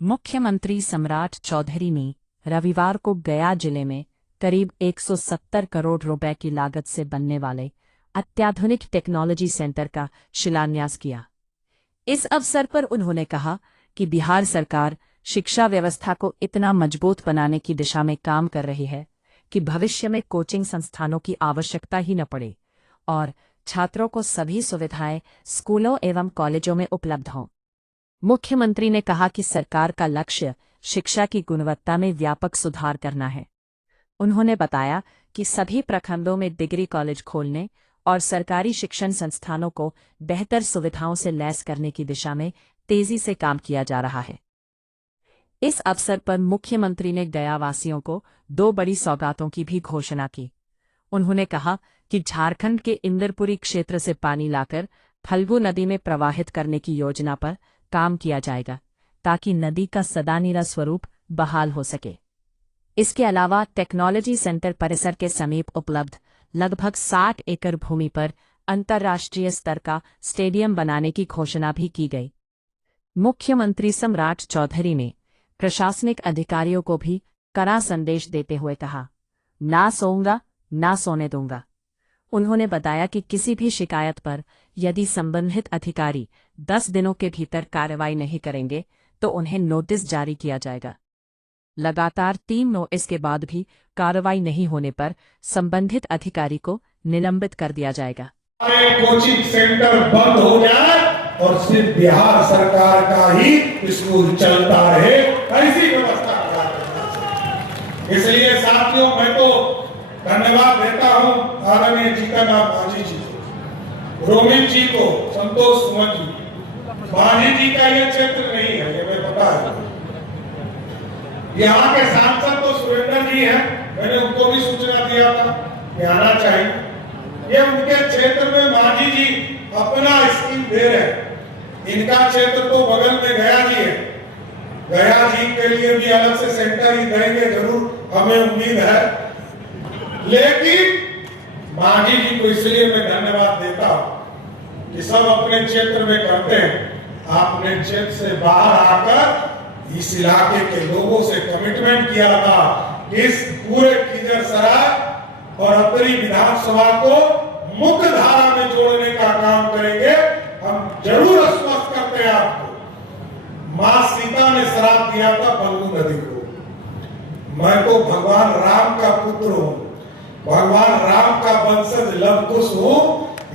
मुख्यमंत्री सम्राट चौधरी ने रविवार को गया जिले में करीब 170 करोड़ रुपए की लागत से बनने वाले अत्याधुनिक टेक्नोलॉजी सेंटर का शिलान्यास किया। इस अवसर पर उन्होंने कहा कि बिहार सरकार शिक्षा व्यवस्था को इतना मजबूत बनाने की दिशा में काम कर रही है कि भविष्य में कोचिंग संस्थानों की आवश्यकता ही न पड़े और छात्रों को सभी सुविधाएं स्कूलों एवं कॉलेजों में उपलब्ध हों। मुख्यमंत्री ने कहा कि सरकार का लक्ष्य शिक्षा की गुणवत्ता में व्यापक सुधार करना है। उन्होंने बताया कि सभी प्रखंडों में डिग्री कॉलेज खोलने और सरकारी शिक्षण संस्थानों को बेहतर सुविधाओं से लैस करने की दिशा में तेजी से काम किया जा रहा है। इस अवसर पर मुख्यमंत्री ने गयावासियों को 2 बड़ी सौगातों की भी घोषणा की। उन्होंने कहा कि झारखंड के इंदरपुरी क्षेत्र से पानी लाकर फल्गु नदी में प्रवाहित करने की योजना पर काम किया जाएगा ताकि नदी का सदानीरा स्वरूप बहाल हो सके। इसके अलावा टेक्नोलॉजी सेंटर परिसर के समीप उपलब्ध लगभग 60 एकड़ भूमि पर अंतर्राष्ट्रीय स्तर का स्टेडियम बनाने की घोषणा भी की गई। मुख्यमंत्री सम्राट चौधरी ने प्रशासनिक अधिकारियों को भी कड़ा संदेश देते हुए कहा, ना सोऊंगा ना सोने दूंगा। उन्होंने बताया कि किसी भी शिकायत पर यदि संबंधित अधिकारी 10 दिनों के भीतर कार्रवाई नहीं करेंगे तो उन्हें नोटिस जारी किया जाएगा। लगातार 3 नोटिस के बाद भी कार्रवाई नहीं होने पर संबंधित अधिकारी को निलंबित कर दिया जाएगा। कोचिंग सेंटर बंद हो जाए और सिर्फ बिहार सरकार का ही स्कूल चलता रहे, ऐसी व्यवस्था करा। इसलिए साथियों, मैं तो धन्यवाद देता हूं आदरणीय जीतनराम मांझी जी को, रोमित जी को, संतोष सुमन जी। मांझी जी का ये क्षेत्र नहीं है, ये मैं पता है। यहाँ के सांसद तो सुरेंद्र जी हैं, मैंने उनको भी सूचना दिया था कि आना चाहिए। ये उनके क्षेत्र में मांझी जी अपना स्कीम दे रहे हैं। इनका क्षेत्र तो बगल में गया जी है, गया जी के लिए भी अलग से सेंटर ही देंगे जरूर, हमें उम्मीद है। लेकिन मांझी जी को इसलिए मैं धन्यवाद देता हूं कि सब अपने क्षेत्र में करते हैं। आपने क्षेत्र से बाहर आकर इस इलाके के लोगों से कमिटमेंट किया था कि इस पूरे खिजरसराय और अतरी विधानसभा को मुख्य धारा में जोड़ने का काम करेंगे। हम जरूर आश्वस्त करते हैं आपको। मां सीता ने श्राप दिया था फल्गु नदी को। मैं तो भगवान राम का पुत्र हूं, भगवान राम का वंशज लवकुश हूं,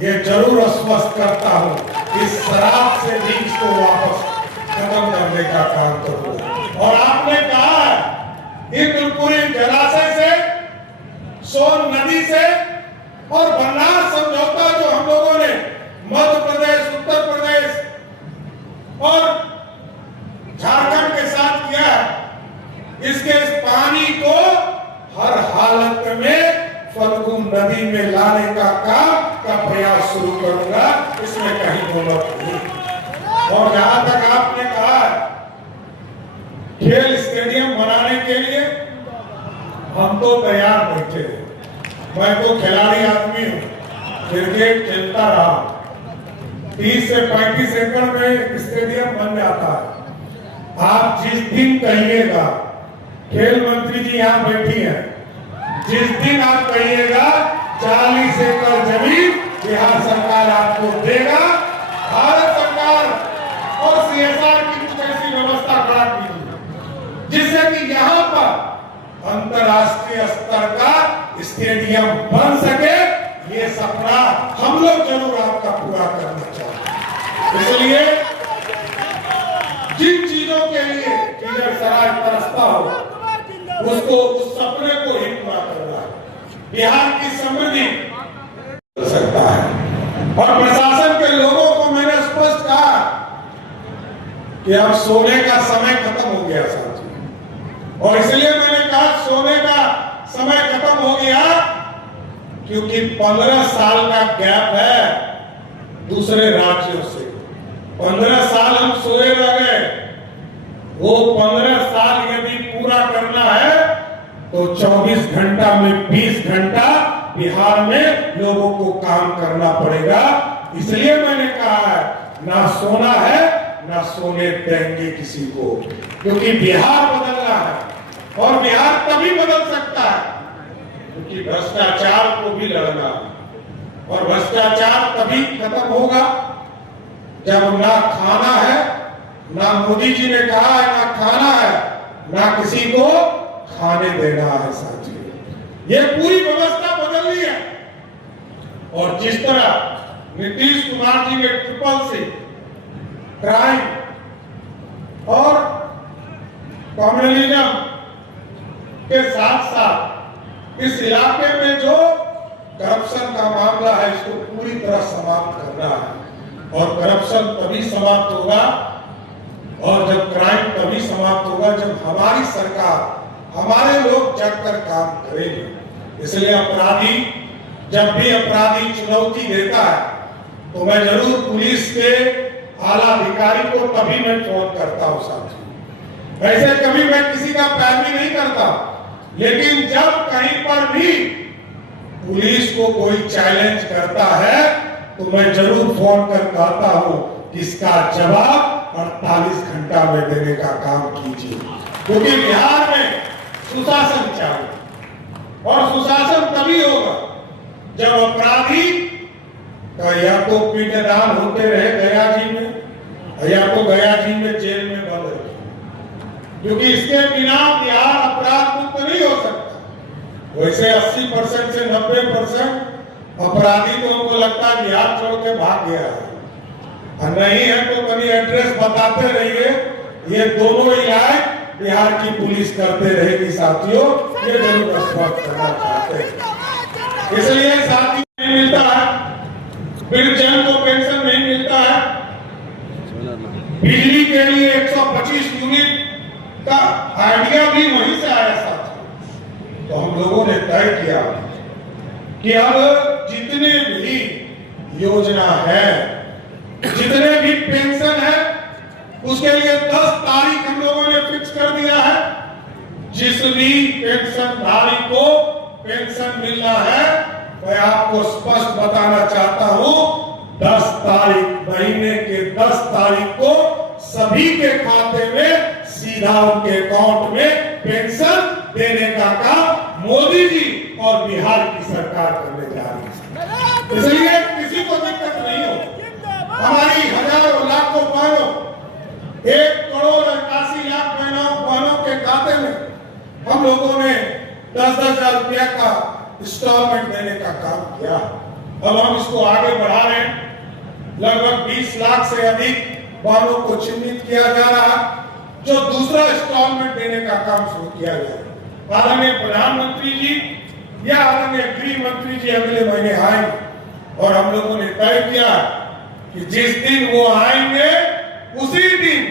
ये जरूर आश्वस्त करता हूं इस श्राप से भी इसको वापस खत्म करने का काम करूंगा। और आपने कहा है इंद्रपुरी जलाशय से, सोन नदी से और बन्नार समझौता जो हम लोगों ने मध्य प्रदेश, उत्तर प्रदेश और झारखंड के साथ किया, इसके पानी को हर हालत में फल्गु नदी में लाने का काम का प्रयास शुरू करूंगा, इसमें कहीं गलत नहीं। और जहां तक आपने कहा खेल स्टेडियम बनाने के लिए, हम तो तैयार बैठे हैं। मैं तो खिलाड़ी आदमी हूं, क्रिकेट खेलता रहा। 30 से 35 एकड़ में स्टेडियम बन जाता है। आप जिस दिन कहिएगा, खेल मंत्री जी यहाँ बैठी हैं, जिस दिन आप कहिएगा 40 एकड़ जमीन बिहार सरकार आपको देगा। भारत सरकार और CSR की कुछ ऐसी व्यवस्था करा कीजिए जिससे कि यहाँ पर अंतर्राष्ट्रीय स्तर का स्टेडियम बन सके। ये सपना हम लोग जरूर आपका पूरा करना चाहते हैं। इसलिए जिन चीजों के लिए खिजरसराय तरसता हो, उसको, उस सपने को ही पूरा करना है। बिहार की समृद्धि हो सकता है। और प्रशासन के लोगों को मैंने स्पष्ट कहा कि अब सोने का समय खत्म हो गया साथियों। और इसलिए मैंने कहा सोने का समय खत्म हो गया क्योंकि 15 साल का गैप है दूसरे राज्यों से। 15 साल हम सोए रह गए। वो 15 साल यदि पूरा करना है तो 24 घंटा में 20 घंटा बिहार में लोगों को काम करना पड़ेगा। इसलिए मैंने कहा है ना सोना है ना सोने देंगे किसी को, क्योंकि बिहार बदलना है और बिहार तभी बदल सकता है क्योंकि भ्रष्टाचार को भी लड़ना है। और भ्रष्टाचार तभी खत्म होगा जब ना खाना है, ना मोदी जी ने कहा है ना खाना है, ना किसी को खाने देना है। साथियों, ये पूरी व्यवस्था बदलनी है। और जिस तरह नीतीश कुमार जी के ट्रिपल क्राइम और कम्युनलिज्म के साथ साथ इस इलाके में जो करप्शन का मामला है, इसको पूरी तरह समाप्त करना है। और करप्शन तभी समाप्त होगा और जब क्राइम तभी समाप्त होगा जब हमारी सरकार, हमारे लोग जगकर काम करेंगे। इसलिए अपराधी, जब भी अपराधी चुनौती देता है तो मैं जरूर पुलिस के आला अधिकारी को तभी मैं फोन करता हूं। साथी, ऐसे कभी मैं किसी का पैरवी नहीं करता, लेकिन जब कहीं पर भी पुलिस को कोई चैलेंज करता है तो मैं जरूर फोन कर कहता हूं कि इसका जवाब 48 घंटा में देने का काम कीजिए, क्योंकि बिहार में सुशासन चाहिए। और सुशासन तभी होगा जब अपराधी का या तो पिंडदान होते रहे गया जी में, या तो गया जी में जेल में बंद रहे, क्योंकि इसके बिना बिहार अपराध मुक्त नहीं हो सकता। वैसे 80% से 90% अपराधी तो उनको लगता है बिहार छोड़ के भाग गया है, और नहीं है तो कभी एड्रेस बताते रहिए। ये दोनों इलाज बिहार की पुलिस करते रहेगी। साथियों, ये जरूर स्पष्ट करना चाहते हैं। इसलिए साथी नहीं मिलता है, वृद्धजन को पेंशन नहीं मिलता है, बिजली के लिए 125 यूनिट का आइडिया भी वहीं से आया साथी। तो हम लोगों ने तय किया कि अब जितने भी योजना है, जितने भी पेंशन है, उसके लिए 10 तारीख हम लोगों ने फिक्स कर दिया है। जिस भी पेंशनधारी को पेंशन मिलना है, मैं आपको स्पष्ट बताना चाहता हूं, 10 तारीख, महीने के 10 तारीख को सभी के खाते में सीधा उनके अकाउंट में पेंशन देने का काम मोदी जी और बिहार की सरकार करने जा रही है। इसलिए किसी को दिक्कत नहीं हो। हमारी हजारों लाखों बहनों, 1 करोड़ 81 लाख बहनों के खाते में हम लोगों ने 10-10 हजार रुपया का इंस्टॉलमेंट देने का काम किया। अब हम इसको आगे बढ़ा रहे हैं। लगभग 20 लाख से अधिक बहनों को चिन्हित किया जा रहा, जो दूसरा इंस्टॉलमेंट देने का काम शुरू किया गया। आदरणीय प्रधानमंत्री जी या आदरणीय गृह मंत्री जी अगले महीने आएंगे और हम लोगों ने तय किया कि जिस दिन वो आएंगे उसी दिन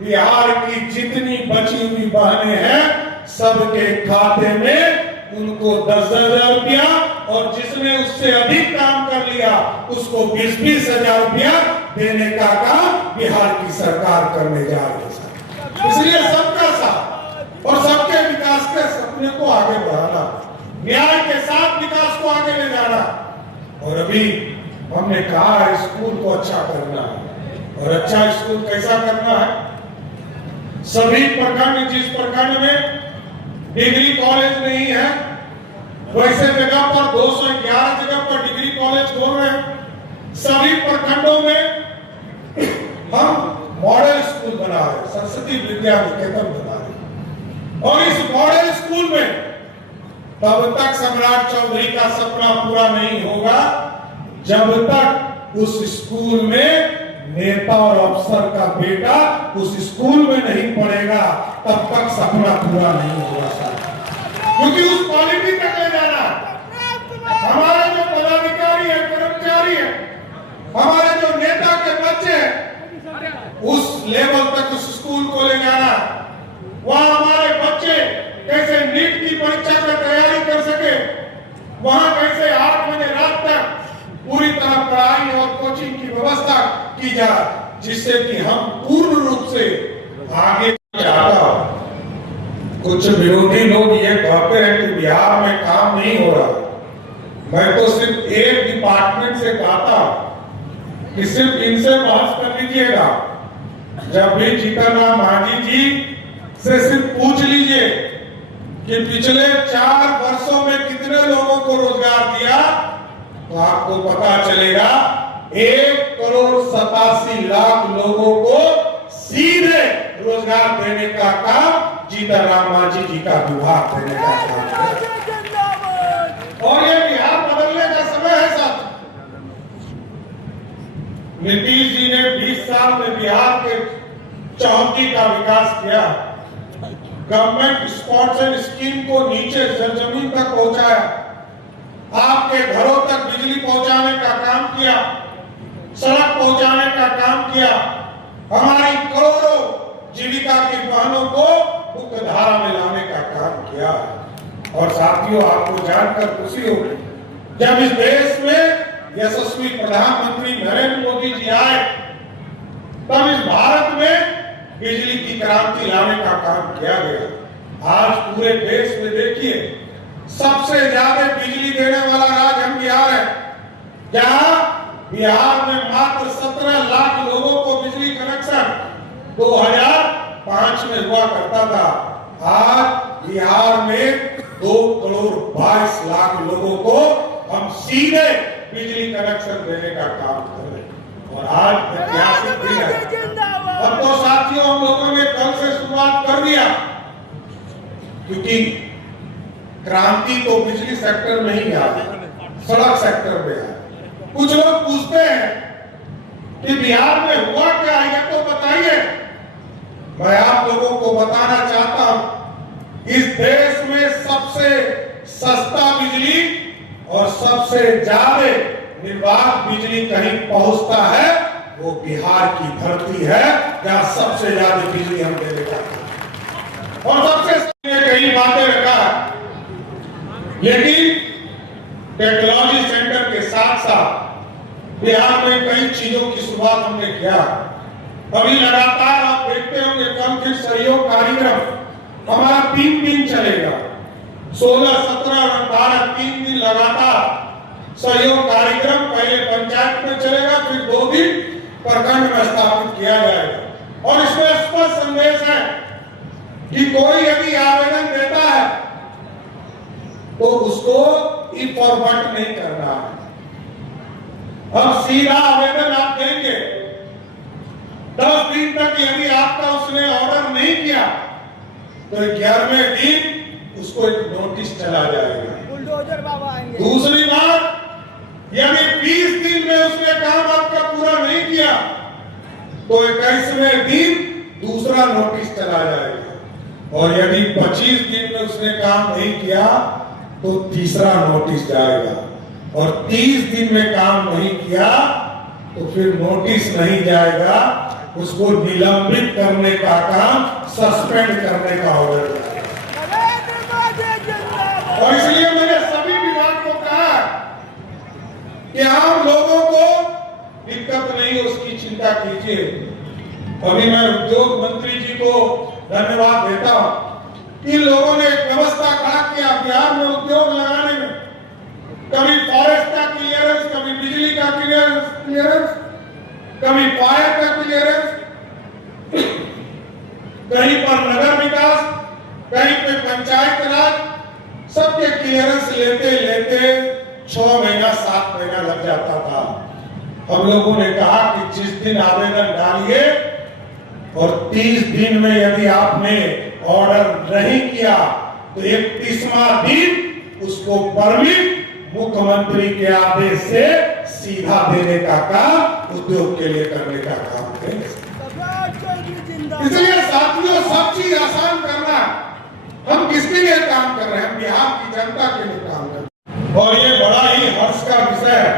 बिहार की जितनी बची हुई बहनें हैं सबके खाते में उनको 10-10 हजार रुपया, और जिसने उससे अधिक काम कर लिया उसको 20-20 हजार रुपया देने का काम बिहार की सरकार करने जा रही है। इसलिए सबका साथ और सबके विकास के सपने को आगे बढ़ाना, न्याय के साथ विकास को आगे ले जाना। और अभी हमने कहा है स्कूल को अच्छा करना है, और अच्छा स्कूल कैसा करना है? सभी प्रखंड, जिस प्रखंड में डिग्री कॉलेज नहीं है, वैसे जगह पर 211 जगह पर डिग्री कॉलेज खोल रहे हैं। सभी प्रखंडों में हम मॉडल स्कूल बना रहे, सरस्वती विद्या निकेतन बना रहे, और इस मॉडल स्कूल में तब तक सम्राट चौधरी का सपना पूरा नहीं होगा जब तक उस स्कूल में नेता और अफसर का बेटा उस स्कूल में नहीं पढ़ेगा, तब तक सपना पूरा नहीं होगा सर। क्योंकि उस क्वालिटी तक ले जाना, हमारे जो पदाधिकारी है, कर्मचारी है, हमारे जो नेता के बच्चे हैं, उस लेवल तक उस स्कूल को ले जाना। वहां हमारे बच्चे कैसे नीट की परीक्षा में तैयारी कर सके, वहां कैसे 8 बजे रात तक पूरी तरह पढ़ाई और कोचिंग की व्यवस्था की जाए, जिससे कि हम पूर्ण रूप से आगे जाता। कुछ विरोधी लोग ये कहते हैं कि बिहार में काम नहीं हो रहा। मैं तो सिर्फ एक डिपार्टमेंट से कहता कि सिर्फ इनसे बहस कर लीजिएगा, जब भी जीतन राम मांझी जी से सिर्फ पूछ लीजिए कि पिछले 4 वर्षों में कितने लोगों को रोजगार दिया, तो आपको पता चलेगा 1,87,00,000 लोगों को सीधे रोजगार देने का काम जीतन राम मांझी जी का विभाग देने का काम है। और ये बिहार बदलने का समय है साथ। नीतीश जी ने 20 साल में बिहार के चौकी का विकास किया। गवर्नमेंट स्पॉन्सर्ड स्कीम को नीचे जमीन तक पहुंचाया, आपके घरों तक बिजली पहुंचाने का काम किया, सड़क पहुंचाने का काम किया, हमारी करोड़ों जीविका की बहनों को मुख्य धारा में लाने का काम किया। और साथियों, आपको जानकर खुशी होगी, जब इस देश में यशस्वी प्रधानमंत्री नरेंद्र मोदी जी आए, तब इस भारत में बिजली की क्रांति लाने का काम किया गया। आज पूरे देश में देखिए, सबसे ज्यादा बिजली देने वाला राज्य हम बिहार है, जहां बिहार में मात्र 17 लाख लोगों को बिजली कनेक्शन 2005 में हुआ करता था। आज बिहार में 2,22,00,000 लोगों को हम सीधे बिजली कनेक्शन देने का काम कर रहे हैं। और आज ऐतिहासिक दिन है। अब तो साथियों, हम लोगों ने कल से शुरुआत कर दिया, क्योंकि क्रांति तो बिजली सेक्टर में ही आई, सड़क सेक्टर में आई। कुछ लोग पूछते हैं कि बिहार में हुआ क्या है, तो बताइए। मैं आप लोगों को बताना चाहता हूं, इस देश में सबसे सस्ता बिजली और सबसे ज्यादा निर्बाध बिजली कहीं पहुंचता है, वो बिहार की धरती है, जहां सबसे ज्यादा बिजली हम देने का। और सबसे कई बातें रखा, लेकिन टेक्नोलॉजी सेंटर के साथ साथ बिहार में कई चीजों की शुरुआत हमने किया। अभी लगातार आप देखते होंगे, कल फिर सहयोग कार्यक्रम हमारा 3 दिन चलेगा, 16, 17 और 18 3 दिन लगातार सहयोग कार्यक्रम। पहले पंचायत में चलेगा, फिर 2 दिन प्रखंड में स्थापित किया जाएगा। और इसमें स्पष्ट संदेश है कि कोई यदि आवेदन देता है तो उसको ई फॉरवर्ड नहीं करना है। अब सीधा आवेदन आप देंगे, 10 दिन तक यदि आपका उसने ऑर्डर नहीं किया तो 11वें दिन उसको एक नोटिस चला जाएगा। बुलडोजर बाबा आएंगे। दूसरी बात, यदि 20 दिन में उसने काम आपका पूरा नहीं किया तो 21वें दिन दूसरा नोटिस चला जाएगा। और यदि 25 दिन में उसने काम नहीं किया तो तीसरा नोटिस जाएगा। और 30 दिन में काम नहीं किया तो फिर नोटिस नहीं जाएगा, उसको निलंबित करने का काम, सस्पेंड करने का ऑर्डर जाएगा। और इसलिए मैंने सभी विभाग को कहा कि आम लोगों को दिक्कत नहीं, उसकी चिंता कीजिए। अभी मैं उद्योग मंत्री जी को धन्यवाद देता हूं, इन लोगों ने एक व्यवस्था खड़ा किया बिहार में उद्योग लगाने में। कभी फॉरेस्ट का क्लियरेंस, कभी बिजली का क्लियरेंस, कभी फायर का क्लियरेंस, कहीं पर नगर विकास, कहीं पे पंचायत राज, सबके क्लियरेंस लेते लेते 6 महीना 7 महीना लग जाता था। हम लोगों ने कहा कि जिस दिन आवेदन डालिए और 30 दिन में यदि आपने ऑर्डर नहीं किया तो 31वां दिन उसको परमिट मुख्यमंत्री के आदेश से सीधा देने का काम उद्योग के लिए करने का काम है। इसलिए साथियों, सब चीज आसान करना, हम किसके लिए काम कर रहे हैं? हम बिहार की जनता के लिए काम कर रहे हैं। और ये बड़ा ही हर्ष का विषय है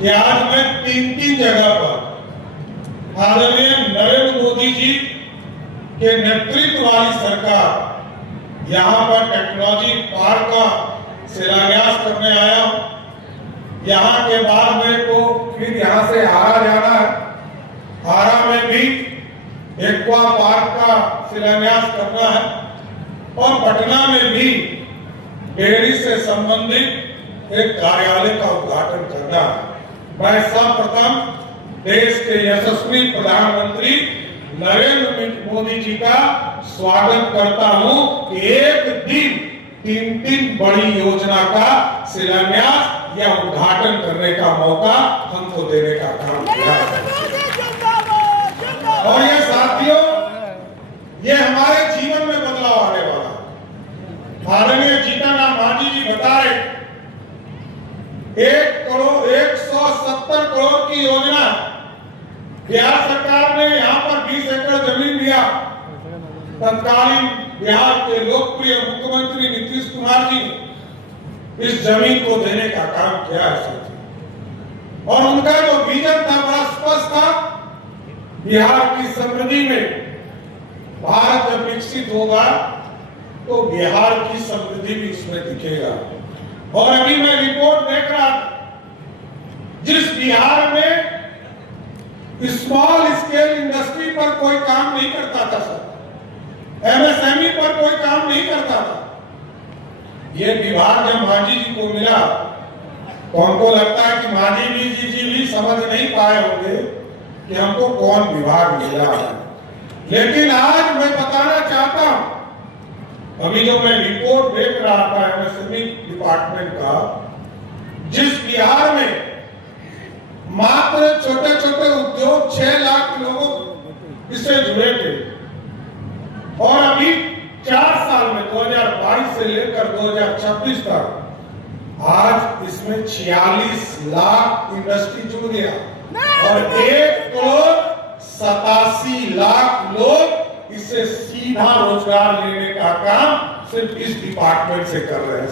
कि आज मैं 3 जगह पर आदरणीय नरेंद्र मोदी जी के नेतृत्व वाली सरकार यहाँ पर टेक्नोलॉजी पार्क का शिलान्यास करने आया हूं। यहाँ के बाद मेरे को फिर यहाँ से आरा जाना है। आरा में भी एक्वा पार्क का शिलान्यास करना है और पटना में भी डेयरी से संबंधित एक कार्यालय का उद्घाटन करना है। मैं सर्वप्रथम देश के यशस्वी प्रधानमंत्री नरेंद्र मोदी जी का स्वागत करता हूं कि एक दिन 3 बड़ी योजना का शिलान्यास या उद्घाटन करने का मौका हमको देने का काम किया। और ये साथियों, ये हमारे जीवन में बदलाव आने वाला। माननीय जीतनराम मांझी जी बता रहे 170 करोड़ की योजना बिहार सरकार ने यहाँ पर 20 एकड़ जमीन दिया। तत्कालीन बिहार के लोकप्रिय मुख्यमंत्री नीतीश कुमार जी ने इस जमीन को देने का काम किया है और उनका जो विजन था बड़ा स्पष्ट था। बिहार की समृद्धि में भारत जब विकसित होगा तो बिहार की समृद्धि भी इसमें दिखेगा। और अभी मैं रिपोर्ट देख रहा था, जिस बिहार में स्मॉल स्केल इंडस्ट्री पर कोई काम नहीं करता था सर, एमएसएमई पर कोई काम नहीं करता था, ये विभाग जब मांझी जी को मिला तो हमको लगता है कि मांझी जी भी समझ नहीं पाए होंगे कि हमको कौन विभाग मिला है। लेकिन आज मैं बताना चाहता हूं, अभी जो मैं रिपोर्ट देख रहा था एमएसएमई डिपार्टमेंट का, जिस बिहार में मात्र छोटे छोटे उद्योग 6 लाख लोग इससे जुड़े थे और अभी 4 साल में 2022 से लेकर 2026 तक आज इसमें 46 लाख इंडस्ट्री जुड़ गया और 1,87 लाख लोग इससे सीधा रोजगार लेने का काम सिर्फ इस डिपार्टमेंट से कर रहे हैं।